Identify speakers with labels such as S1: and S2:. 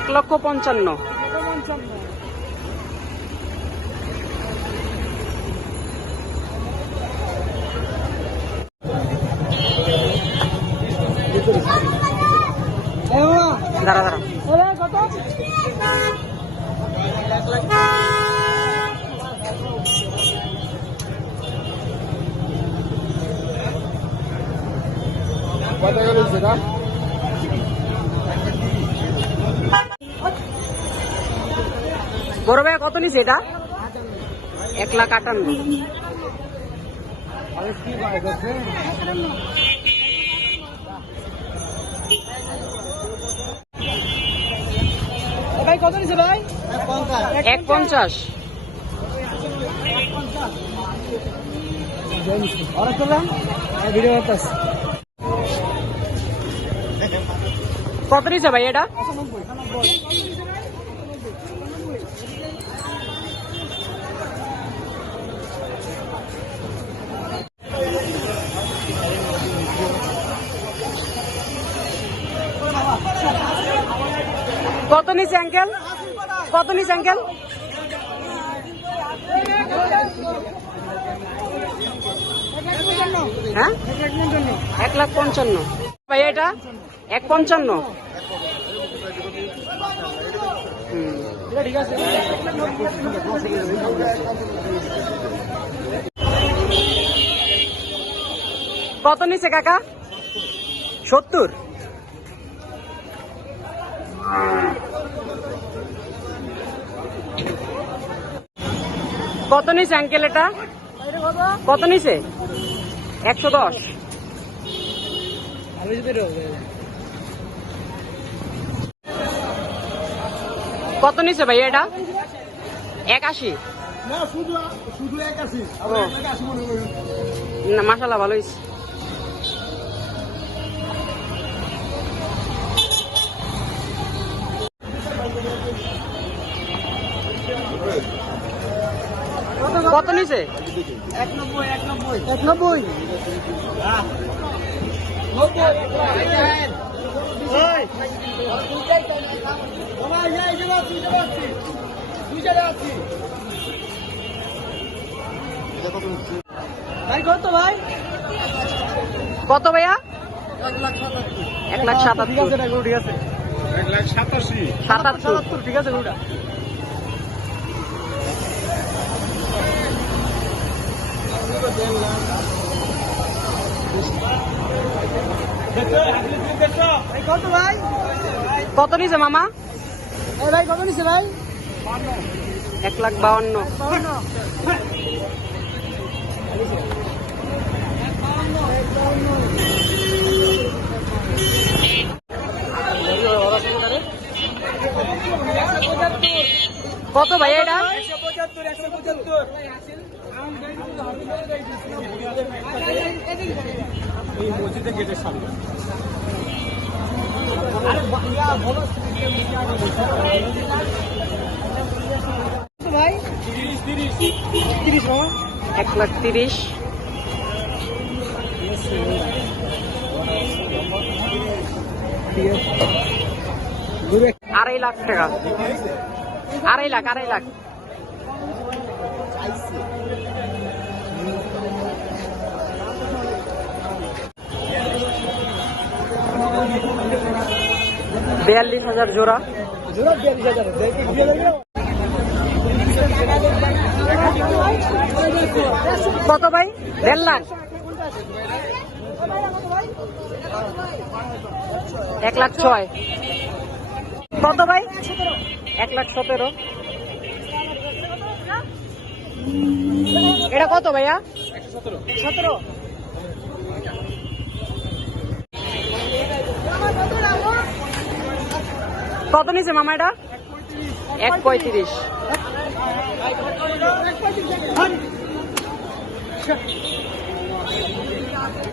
S1: এক লক্ষ পঞ্চান্ন।
S2: কত গেল সেটা?
S1: বড় ভাইয়া কত নিছে এটা? এক লাখ আটান্ন।
S2: ভাই কত নিছে ভাই?
S1: এক পঞ্চাশ।
S2: অর্ডার করলাম। ভিডিও করতেছ।
S1: কত নিছে ভাই এটা? কত নিছে অ্যাঙ্কেল কত নিছে অ্যাঙ্কেল হ্যাঁ? এক লাখ পঞ্চান্ন। ভাই, এটা? এক পঞ্চান্ন? কত নিছে কাকা? সত্তর। কত নিছে অ্যাঙ্কেল এটা? কত নিছে? একশো দশ। কত নিছে ভাই এটা? একাশি।
S2: না
S1: মাসাল্লাহ ভালো হয়েছে কত নিছে?
S2: এক নব্বই। ভাই কত ভাই?
S1: কত ভাইয়া?
S2: এক লাখ সাতাত্তর।
S1: এক লাখ সাতাত্তর
S2: ঠিক আছে।
S1: সাতাত্তর।
S2: ঠিক আছে গরুটা ভাই কত ভাই
S1: কত নিছে মামা?
S2: ভাই কত নিছে ভাই?
S1: এক লাখ বাউন্ন। কত ভাই এটা?
S2: একশো পঁচাত্তর। এই গেটের সামনে।
S1: এক লাখ তিরিশ। আড়াই লাখ টাকা। আড়াই লাখ আড়াই লাখ। বিয়াল্লিশ হাজার জোড়া।
S2: বিয়াল্লিশ হাজার।
S1: কত ভাই? দেড় লাখ। এক লাখ ছয়। কত ভাই? এক লাখ সতেরো। এটা কত ভাইয়া? সতেরো। কত নিছে মামা এটা? এক পঁয়ত্রিশ।